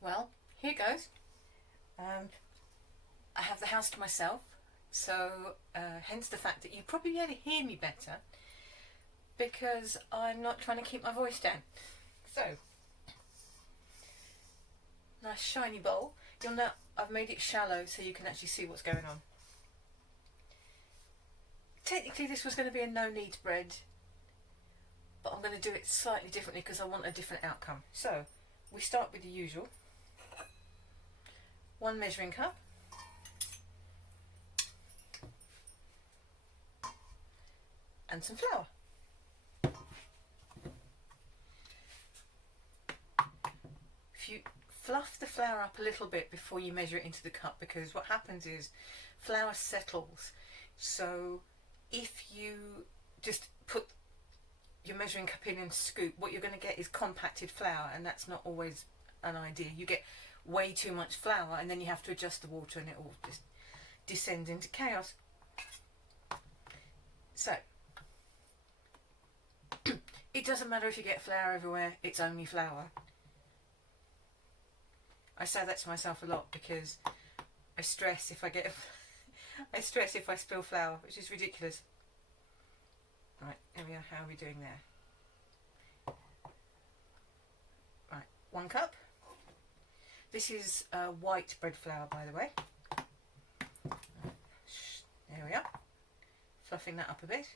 Well, here goes. I have the house to myself, so hence the fact that you probably be able to hear me better because I'm not trying to keep my voice down. So, nice shiny bowl. You'll know I've made it shallow so you can actually see what's going on. Technically this was going to be a no knead bread, but I'm going to do it slightly differently because I want a different outcome. So, we start with the usual. 1 measuring cup. And some flour. If you fluff the flour up a little bit before you measure it into the cup, because what happens is flour settles. So if you just put your measuring cup in and scoop, what you're going to get is compacted flour, and that's not always an idea. You get way too much flour and then you have to adjust the water and it all just descends into chaos. So it doesn't matter if you get flour everywhere, it's only flour. I say that to myself a lot because I stress if I get I stress if I spill flour, which is ridiculous. Right, here we are. How are we doing there? Right, 1 cup. This is white bread flour, by the way. There we are. Fluffing that up a bit.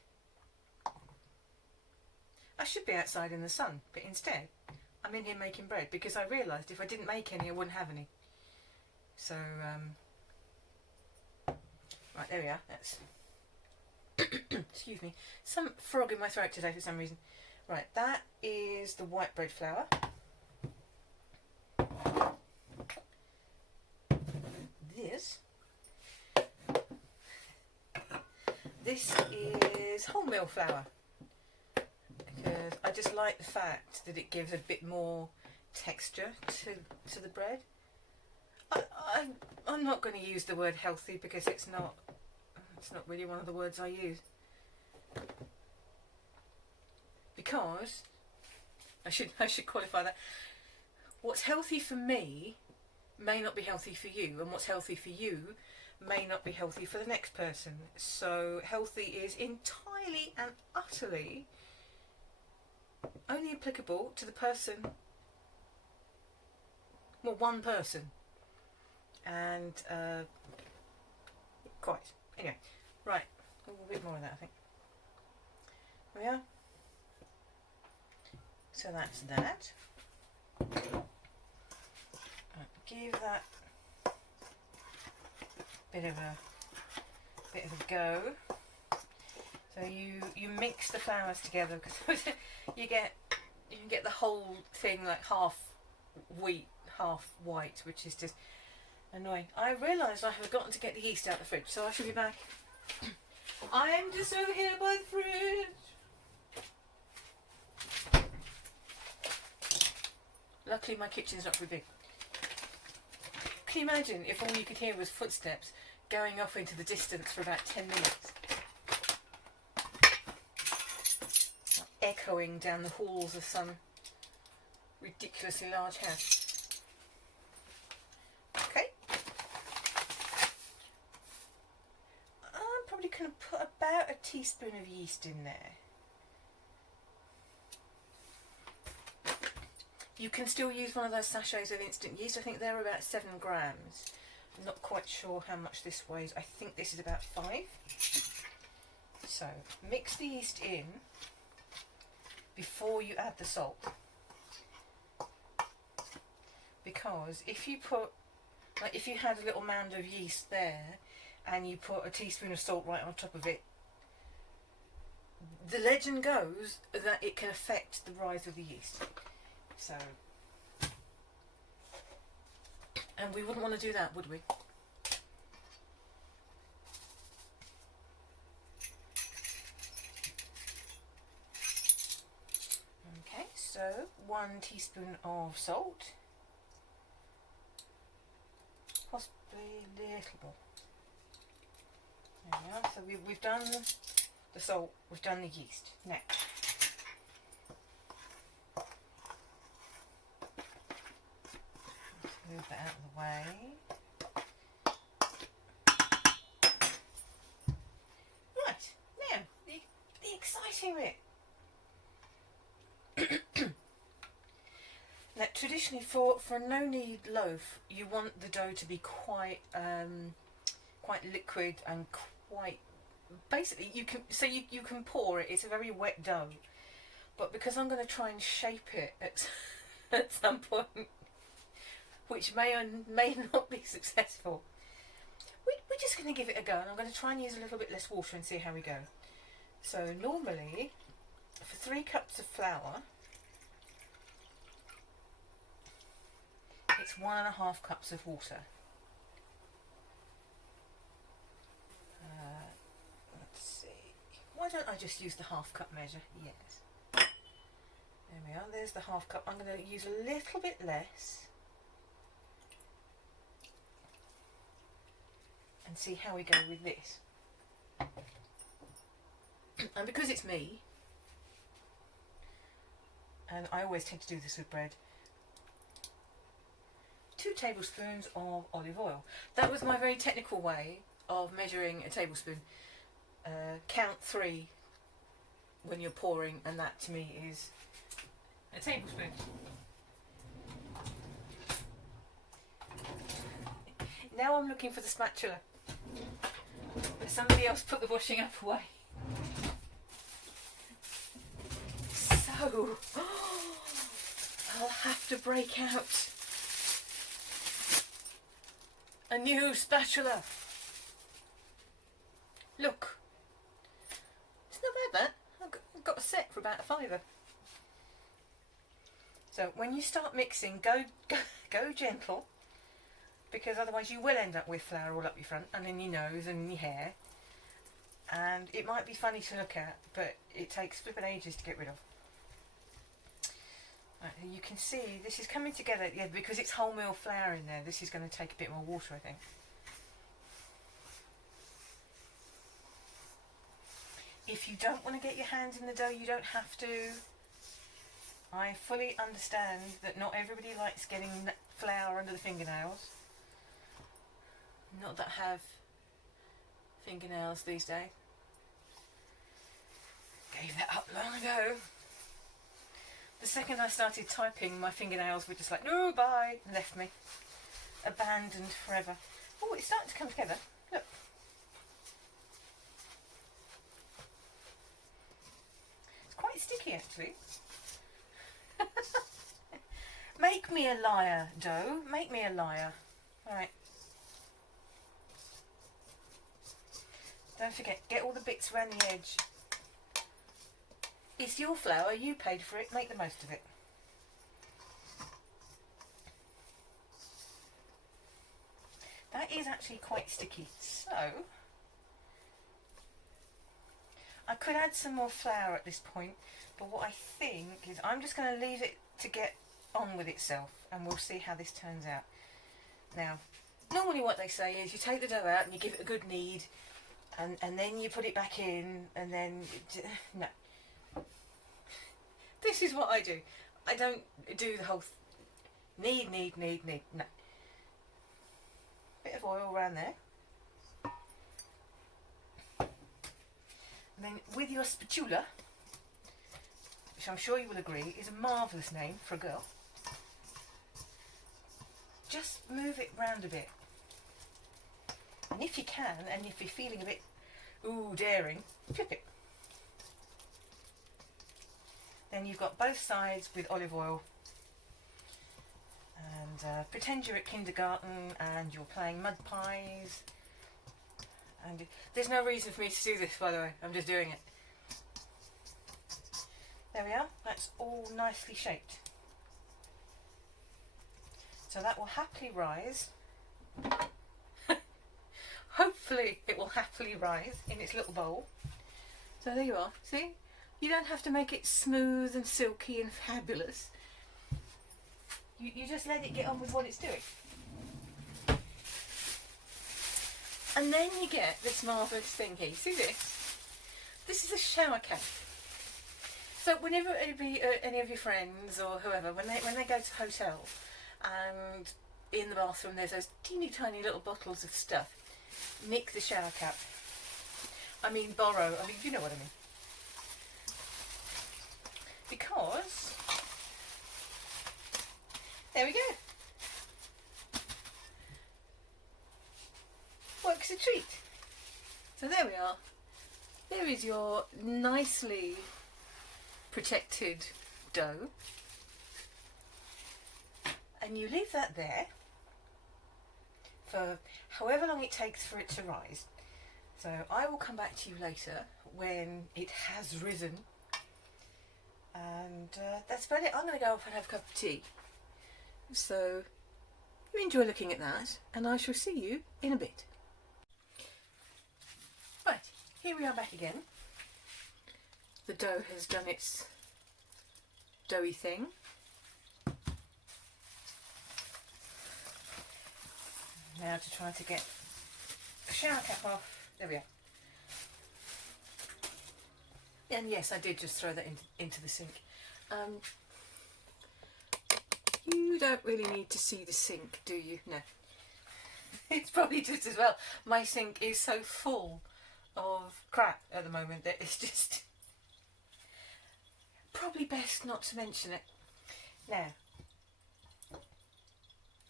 I should be outside in the sun, but instead I'm in here making bread because I realised if I didn't make any I wouldn't have any. So, right, there we are. That's excuse me, some frog in my throat today for some reason. Right, that is the white bread flour. This is wholemeal flour because I just like the fact that it gives a bit more texture to the bread. I'm not going to use the word healthy because it's not really one of the words I use. Because I should qualify that. What's healthy for me may not be healthy for you, and what's healthy for you may not be healthy for the next person. So healthy is entirely and utterly only applicable to the person, well, one person, and quite. Anyway, right, a little bit more of that, I think. There we are. So that's that. Give that bit of a go. So you mix the flours together because you can get the whole thing like half wheat, half white, which is just annoying. I realised I have forgotten to get the yeast out of the fridge, so I should be back. I'm just over here by the fridge. Luckily my kitchen's not very big. Can you imagine if all you could hear was footsteps going off into the distance for about 10 minutes? Echoing down the halls of some ridiculously large house. Okay. I'm probably going to put about a teaspoon of yeast in there. You can still use one of those sachets of instant yeast. I think they're about 7 grams. I'm not quite sure how much this weighs. I think this is about 5. So mix the yeast in before you add the salt. Because if you put, like if you had a little mound of yeast there and you put a teaspoon of salt right on top of it, the legend goes that it can affect the rise of the yeast. So, and we wouldn't want to do that, would we? Okay, so 1 teaspoon of salt, possibly a little more. There we are. So we've done the salt, we've done the yeast. Next. Move that out of the way. Right, now, the exciting bit. Now, traditionally for a no-knead loaf, you want the dough to be quite liquid and quite, basically you can pour it. It's a very wet dough, but because I'm going to try and shape it at some point, which may or may not be successful, we're just going to give it a go, and I'm going to try and use a little bit less water and see how we go. So normally, for 3 cups of flour, it's 1.5 cups of water. Let's see. Why don't I just use the half cup measure? Yes. There we are. There's the half cup. I'm going to use a little bit less and see how we go with this. And because it's me, and I always tend to do this with bread, 2 tablespoons of olive oil. That was my very technical way of measuring a tablespoon. Count 3 when you're pouring, and that to me is a tablespoon. Now I'm looking for the spatula, but somebody else put the washing up away. So I'll have to break out a new spatula. Look, it's not bad, that. I've got a set for about a £5. So when you start mixing, go gentle, because otherwise you will end up with flour all up your front and in your nose and in your hair, and it might be funny to look at, but it takes flipping ages to get rid of. Right, you can see this is coming together, yeah, because it's wholemeal flour in there. This is going to take a bit more water, I think. If you don't want to get your hands in the dough, you don't have to. I fully understand that not everybody likes getting flour under the fingernails. Not that I have fingernails these days. Gave that up long ago. The second I started typing, my fingernails were just like, no, bye, and left me. Abandoned forever. Oh, it's starting to come together. Look. It's quite sticky, actually. Make me a liar, dough. Make me a liar. Right. Don't forget, get all the bits around the edge. It's your flour, you paid for it, make the most of it. That is actually quite sticky, so I could add some more flour at this point, but what I think is I'm just going to leave it to get on with itself, and we'll see how this turns out. Now, normally what they say is you take the dough out and you give it a good knead, and then you put it back in, and then no. This is what I do. I don't do the whole knead. No. Bit of oil around there. And then with your spatula, which I'm sure you will agree is a marvellous name for a girl, just move it round a bit. And if you can, and if you're feeling a bit, daring, flip it. Then you've got both sides with olive oil, and pretend you're at kindergarten and you're playing mud pies. And there's no reason for me to do this, by the way, I'm just doing it. There we are, that's all nicely shaped. So that will happily rise. Hopefully it will happily rise in its little bowl. So there you are, see? You don't have to make it smooth and silky and fabulous. You just let it get on with what it's doing. And then you get this marvellous thing here. See this? This is a shower cake. So whenever any of your friends or whoever, when they go to a hotel and in the bathroom there's those teeny tiny little bottles of stuff. Nick the shower cap. I mean borrow, I mean you know what I mean. Because, there we go. Works a treat. So there we are. There is your nicely protected dough. And you leave that there for however long it takes for it to rise. So I will come back to you later when it has risen. And that's about it. I'm going to go off and have a cup of tea. So you enjoy looking at that, and I shall see you in a bit. Right, here we are back again. The dough has done its doughy thing. Now to try to get the shower cap off. There we are. And yes, I did just throw that into the sink. You don't really need to see the sink, do you? No. It's probably just as well. My sink is so full of crap at the moment that it's just probably best not to mention it. Now,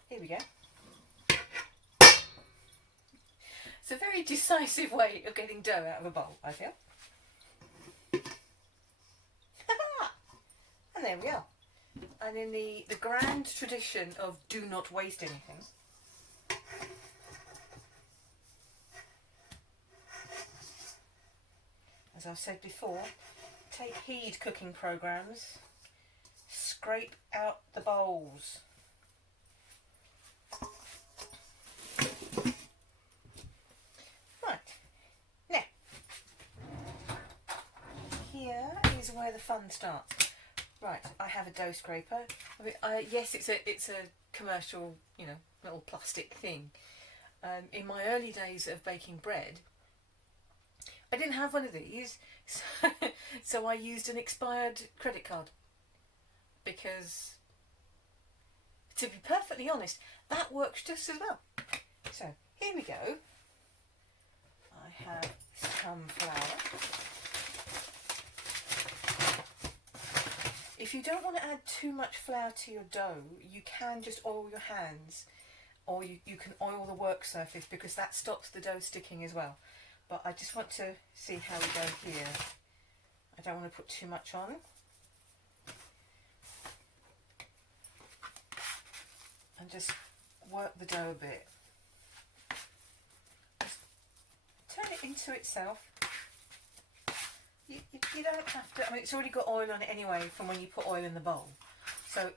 here we go. It's a very decisive way of getting dough out of a bowl, I feel. And there we are. And in the grand tradition of do not waste anything, as I've said before, take heed, cooking programmes, scrape out the bowls. Right, now, here is where the fun starts. Right, I have a dough scraper. I mean, yes, it's a commercial, you know, little plastic thing. In my early days of baking bread, I didn't have one of these, so I used an expired credit card. Because, to be perfectly honest, that works just as well. So, here we go. I have some flour. If you don't want to add too much flour to your dough, you can just oil your hands, or you can oil the work surface, because that stops the dough sticking as well. But I just want to see how we go here. I don't want to put too much on. And just work the dough a bit. Just turn it into itself. You don't have to, I mean, it's already got oil on it anyway from when you put oil in the bowl. So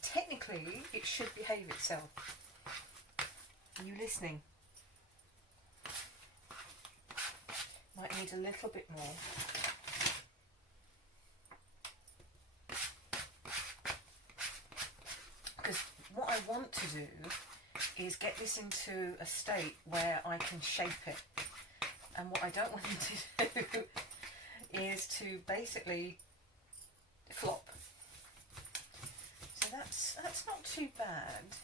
technically it should behave itself. Are you listening? Might need a little bit more. Because what I want to do is get this into a state where I can shape it. And what I don't want to do is to basically flop. So that's not too bad.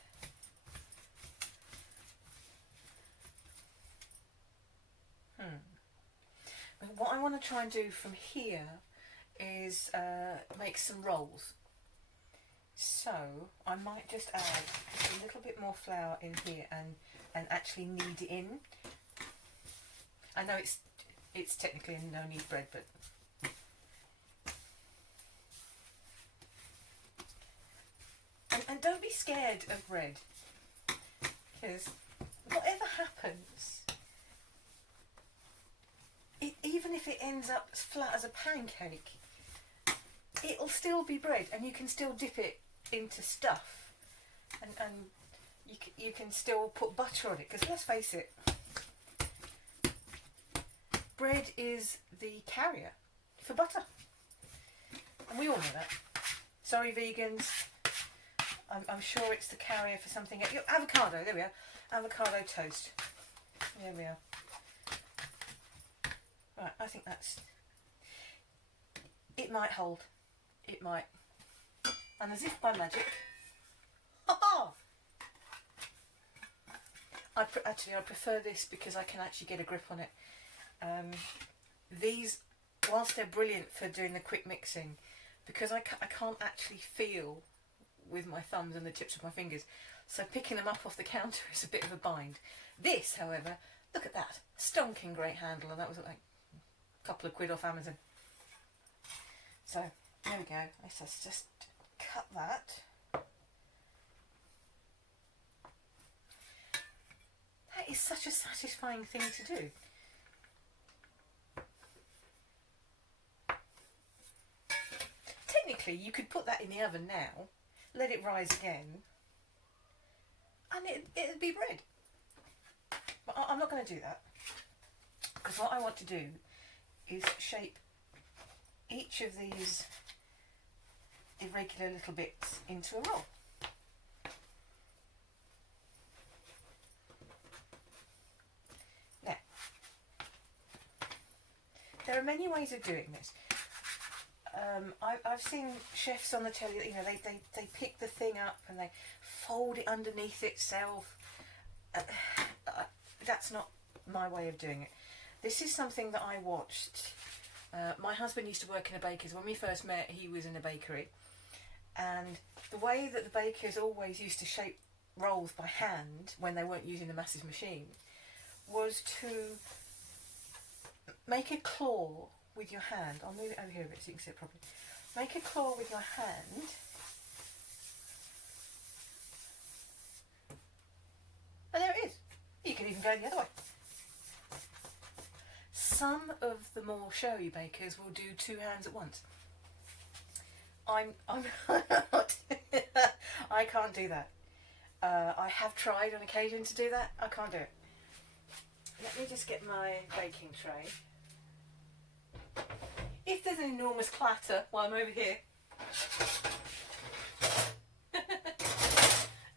But what I want to try and do from here is make some rolls. So I might just add a little bit more flour in here and actually knead it in. I know it's technically no knead bread, but and don't be scared of bread, because whatever happens, even if it ends up as flat as a pancake, it'll still be bread, and you can still dip it into stuff, and you can still put butter on it, because let's face it, bread is the carrier for butter, and we all know that. Sorry vegans, I'm sure it's the carrier for something. Avocado, there we are. Avocado toast. There we are. Right, I think that's... It might hold. It might. And as if by magic... Ha-ha! Actually, I prefer this because I can actually get a grip on it. These, whilst they're brilliant for doing the quick mixing, because I can't actually feel with my thumbs and the tips of my fingers, so picking them up off the counter is a bit of a bind. This, however, look at that, stonking great handle, and that was like a couple of quid off Amazon. So there we go. Let's just cut that. That is such a satisfying thing to do. Technically, you could put that in the oven now, let it rise again, and it'd be bread. But I'm not going to do that, because what I want to do is shape each of these irregular little bits into a roll. Now, there are many ways of doing this. I've seen chefs on the telly, you know, they pick the thing up and they fold it underneath itself. That's not my way of doing it. This is something that I watched. My husband used to work in a baker's. When we first met, he was in a bakery. And the way that the bakers always used to shape rolls by hand when they weren't using the massive machine was to make a claw with your hand. I'll move it over here a bit so you can see it properly. Make a claw with your hand. And there it is. You can even go the other way. Some of the more showy bakers will do two hands at once. I'm not. I can't do that. I have tried on occasion to do that. I can't do it. Let me just get my baking tray. If there's an enormous clatter while I'm over here,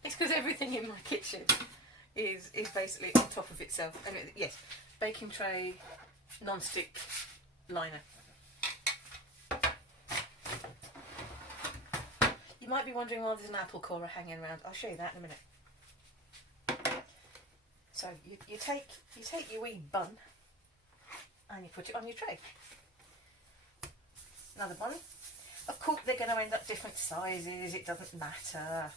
it's because everything in my kitchen is basically on top of itself. And yes, baking tray, non-stick liner. You might be wondering why there's an apple corer hanging around. I'll show you that in a minute. So you take your wee bun and you put it on your tray. Another bun. Of course they're going to end up different sizes, it doesn't matter.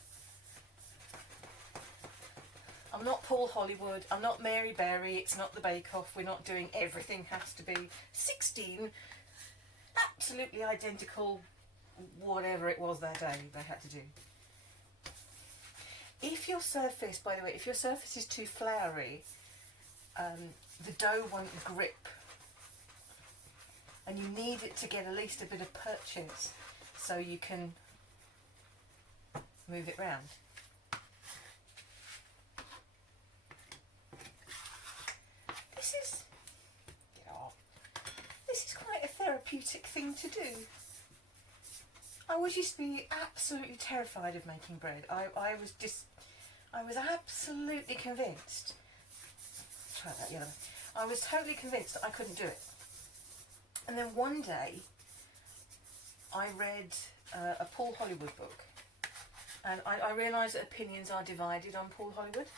I'm not Paul Hollywood, I'm not Mary Berry, it's not the Bake Off, we're not doing everything has to be 16 absolutely identical, whatever it was that day they had to do. If your surface, by the way, if your surface is too floury, the dough won't grip. And you need it to get at least a bit of purchase so you can move it round. This is quite a therapeutic thing to do. I used to be absolutely terrified of making bread. I was absolutely convinced. Try that yellow. I was totally convinced that I couldn't do it. And then one day, I read a Paul Hollywood book, and I realised that opinions are divided on Paul Hollywood,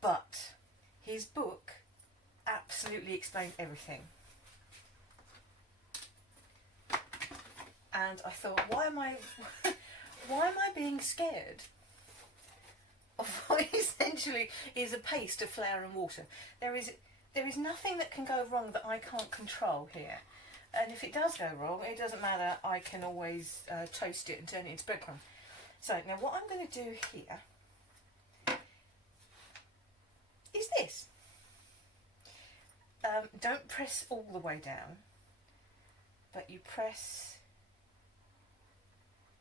but his book absolutely explained everything. And I thought, why am I being scared of what essentially is a paste of flour and water? There is nothing that can go wrong that I can't control here. And if it does go wrong, it doesn't matter, I can always toast it and turn it into breadcrumb. So now what I'm going to do here is this. Don't press all the way down, but you press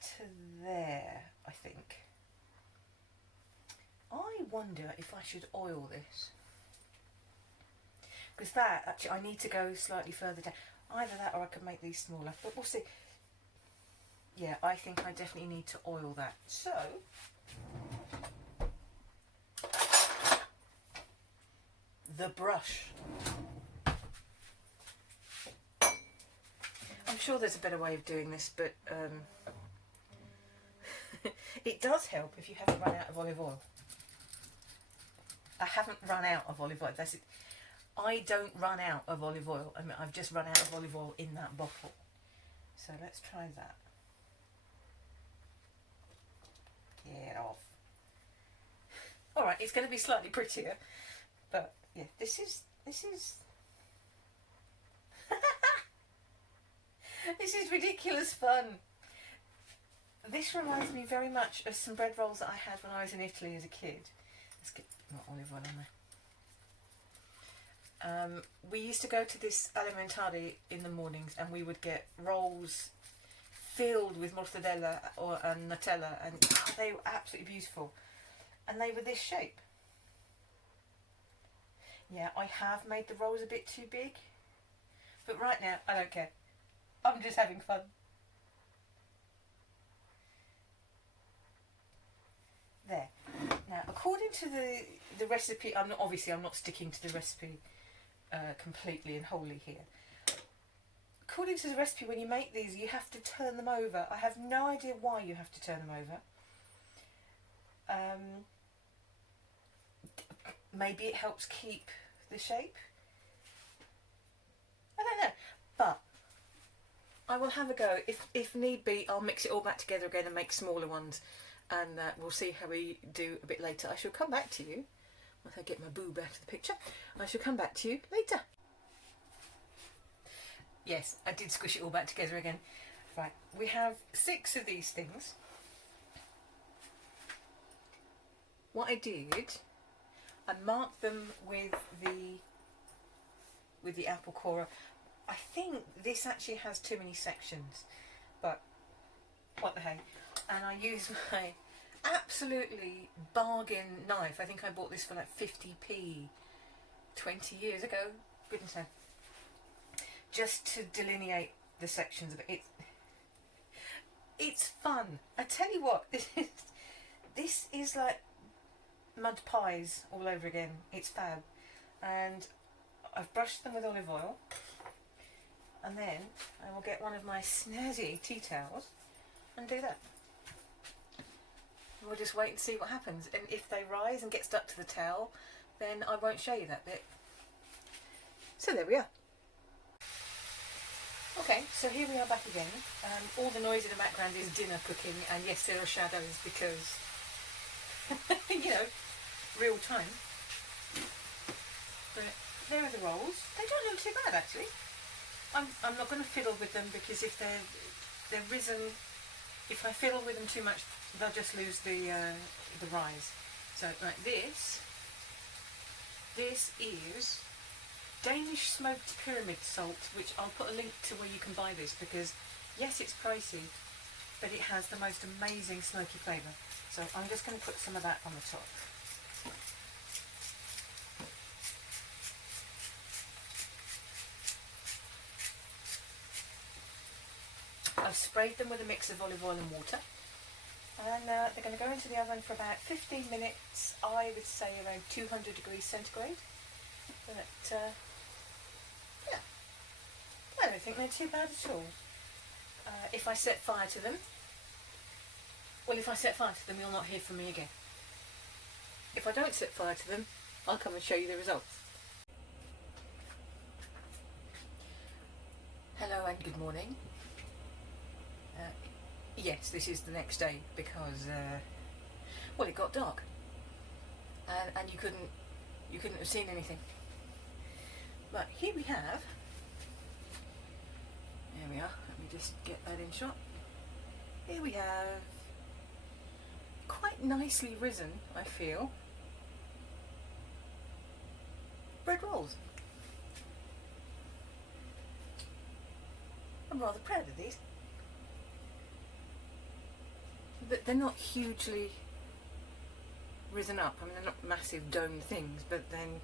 to there, I think. I wonder if I should oil this. Because that, actually, I need to go slightly further down. Either that or I can make these smaller, but we'll see. Yeah, I think I definitely need to oil that. So, the brush. I'm sure there's a better way of doing this, but it does help if you haven't run out of olive oil. I haven't run out of olive oil. That's it. I don't run out of olive oil. I mean, I've just run out of olive oil in that bottle. So let's try that. Get off. All right, it's going to be slightly prettier, but yeah, this is this is ridiculous fun. This reminds me very much of some bread rolls that I had when I was in Italy as a kid. Let's get more olive oil on there. We used to go to this alimentari in the mornings, and we would get rolls filled with mortadella and Nutella, and they were absolutely beautiful. And they were this shape. Yeah, I have made the rolls a bit too big, but right now I don't care. I'm just having fun. There. Now, according to the recipe, I'm not sticking to the recipe completely and wholly here. According to the recipe, when you make these, you have to turn them over. I have no idea why you have to turn them over. Maybe it helps keep the shape. I don't know, but I will have a go. If need be, I'll mix it all back together again and make smaller ones, and we'll see how we do a bit later. I shall come back to you once I get my boob out of the picture. I shall come back to you later. Yes, I did squish it all back together again. Right, we have 6 of these things. What I did, I marked them with the apple corer. I think this actually has too many sections, but what the hey. And I used my absolutely bargain knife. I think I bought this for like 50p 20 years ago. Goodness knows. Just to delineate the sections of it. It's fun. I tell you what, this is like mud pies all over again. It's fab. And I've brushed them with olive oil, and then I will get one of my snazzy tea towels and do that. We'll just wait and see what happens, and if they rise and get stuck to the towel, then I won't show you that bit. So there we are. Okay, so here we are back again. All the noise in the background is dinner cooking, and yes, there are shadows because you know, real time. But there are the rolls. They don't look too bad actually. I'm not going to fiddle with them, because if they're risen, if I fiddle with them too much, they'll just lose the rise. So like this is Danish smoked pyramid salt, which I'll put a link to where you can buy this, because yes, it's pricey, but it has the most amazing smoky flavour. So I'm just going to put some of that on the top. I've sprayed them with a mix of olive oil and water, and they're going to go into the oven for about 15 minutes, I would say around 200 degrees centigrade. But yeah, I don't think they're too bad at all. If I set fire to them, you'll not hear from me again. If I don't set fire to them, I'll come and show you the results. Hello and good morning. Yes, this is the next day, because well, it got dark, and you couldn't have seen anything. But here we have. There we are. Let me just get that in shot. Here we have quite nicely risen, I feel, bread rolls. I'm rather proud of these. But they're not hugely risen up. I mean, they're not massive dome things, but then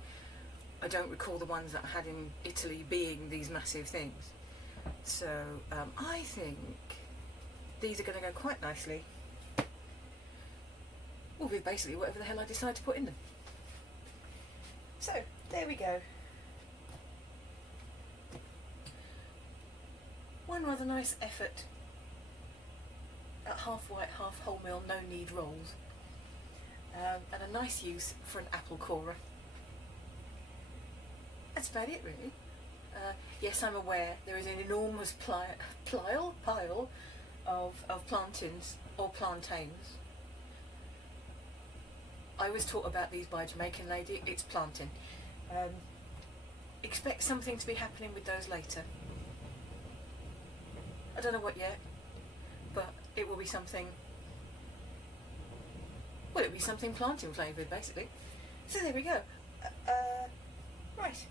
I don't recall the ones that I had in Italy being these massive things. So I think these are going to go quite nicely with basically whatever the hell I decide to put in them. So there we go. One rather nice effort at half white, half wholemeal, no knead rolls. and a nice use for an apple corer. That's about it really. Yes, I'm aware there is an enormous pile of plantains or plantains. I was taught about these by a Jamaican lady. It's plantain. Expect something to be happening with those later. I don't know what yet, but it will be something. Well, it'll be something plantain flavoured, basically. So there we go. Right.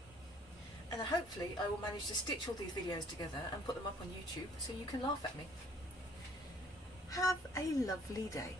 And hopefully I will manage to stitch all these videos together and put them up on YouTube so you can laugh at me. Have a lovely day.